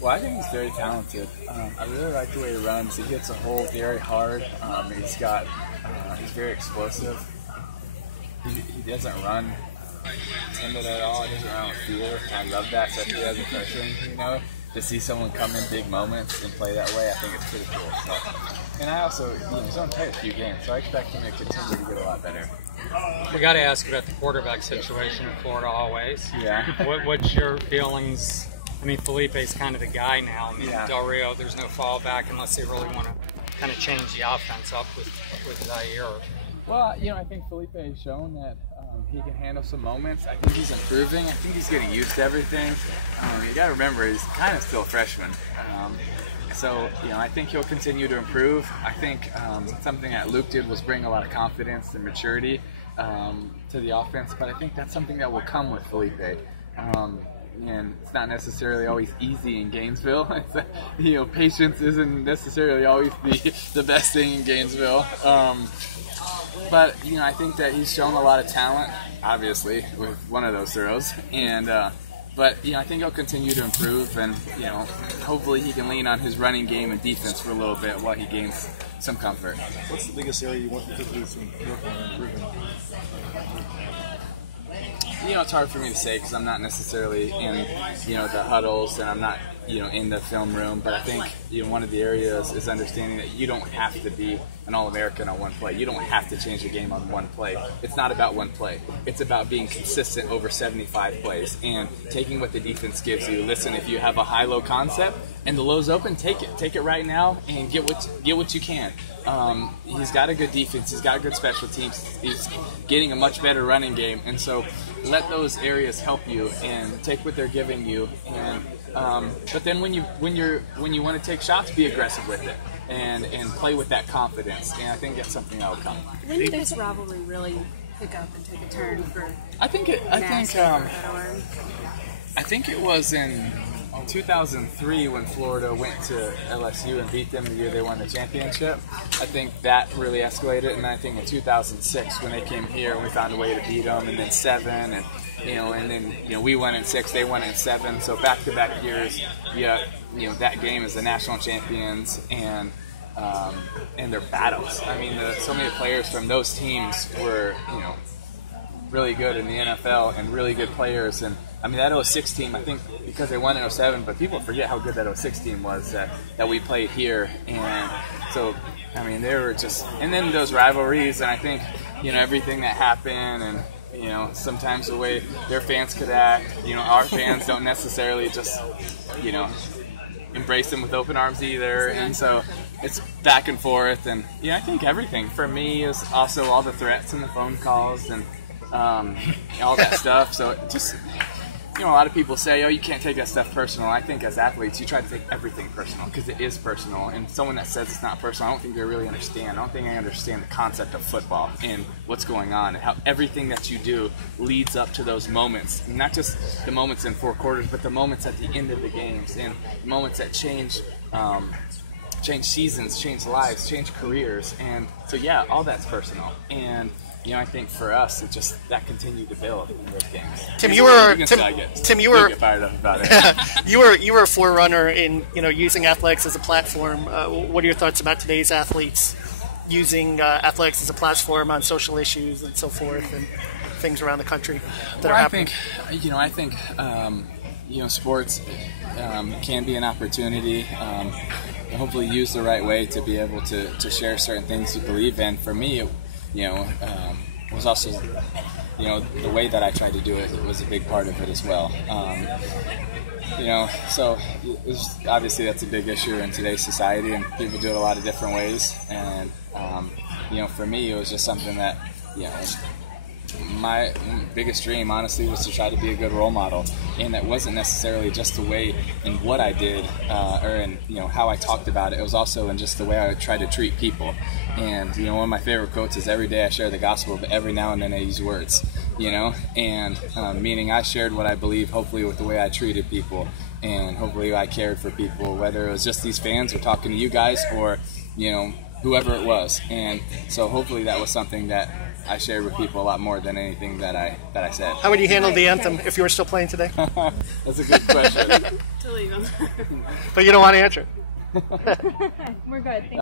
Well, I think he's very talented. I really like the way he runs. He hits a hole very hard. He's very explosive. He doesn't run timid at all. He doesn't run with fear. I love that, especially as a freshman, to see someone come in big moments and play that way. I think it's pretty cool. So, and I also, he's only played a few games, so I expect him to continue to get a lot better. We got to ask about the quarterback situation in Florida always. Yeah. What's your feelings? I mean, Felipe's kind of the guy now. I mean, Del Rio, there's no fallback unless they really want to kind of change the offense up with Zaire. Well, I think Felipe has shown that he can handle some moments. I think he's improving. I think he's getting used to everything. You got to remember, he's kind of still a freshman. So, I think he'll continue to improve. I think something that Luke did was bring a lot of confidence and maturity to the offense, but I think that's something that will come with Felipe. And it's not necessarily always easy in Gainesville. Patience isn't necessarily always the best thing in Gainesville. But I think that he's shown a lot of talent, obviously, with one of those throws. But I think he'll continue to improve, and hopefully he can lean on his running game and defense for a little bit while he gains some comfort. What's the biggest area you want to do some work on improving? It's hard for me to say because I'm not necessarily in, the huddles, and I'm not, in the film room. But I think, one of the areas is understanding that you don't have to be an All-American on one play. You don't have to change the game on one play. It's not about one play. It's about being consistent over 75 plays and taking what the defense gives you. Listen, if you have a high-low concept and the low's open, take it. Take it right now and get what you can. He's got a good defense. He's got good special teams. He's getting a much better running game, and so let those areas help you and take what they're giving you. And but then when you want to take shots, be aggressive with it and play with that confidence. And I think that's something that will come. When did this rivalry really pick up and take a turn for? I think it was in 2003 when Florida went to LSU and beat them the year they won the championship. I think that really escalated, and I think in 2006 when they came here and we found a way to beat them, and then 7, and we won in 6, they won in 7. So back-to-back years, that game as the national champions and their battles. I mean, so many players from those teams were really good in the NFL and really good players. And I mean, that 06 team, I think because they won in 07, but people forget how good that 06 team was that we played here. And so, I mean, they were just, and then those rivalries, and I think, everything that happened, and, sometimes the way their fans could act, our fans don't necessarily just, embrace them with open arms either. And so it's back and forth. And, I think everything for me is also all the threats and the phone calls and all that stuff. So just, a lot of people say, oh, you can't take that stuff personal. I think as athletes, you try to take everything personal because it is personal. And someone that says it's not personal, I don't think they really understand. I don't think they understand the concept of football and what's going on and how everything that you do leads up to those moments. And not just the moments in 4 quarters, but the moments at the end of the games and moments that change seasons, change lives, change careers. And so, yeah, all that's personal. And I think for us, it just that continued to build in those games. Tim, you were get fired up about it. you were a forerunner in using athletics as a platform. What are your thoughts about today's athletes using athletics as a platform on social issues and so forth and things around the country that are happening? I think sports can be an opportunity. Hopefully, used the right way to be able to share certain things you believe in. For me, was also, the way that I tried to do it was a big part of it as well. So obviously that's a big issue in today's society, and people do it a lot of different ways. And, for me, it was just something that, my biggest dream, honestly, was to try to be a good role model. And that wasn't necessarily just the way in what I did or in how I talked about it. It was also in just the way I would try to treat people. And one of my favorite quotes is, every day I share the gospel, but every now and then I use words, and meaning I shared what I believe, hopefully with the way I treated people, and hopefully I cared for people, whether it was just these fans or talking to you guys or whoever it was. And so hopefully that was something that I shared with people a lot more than anything that I said. How would you handle the anthem if you were still playing today? That's a good question. To leave them. But you don't want to answer it. We're good.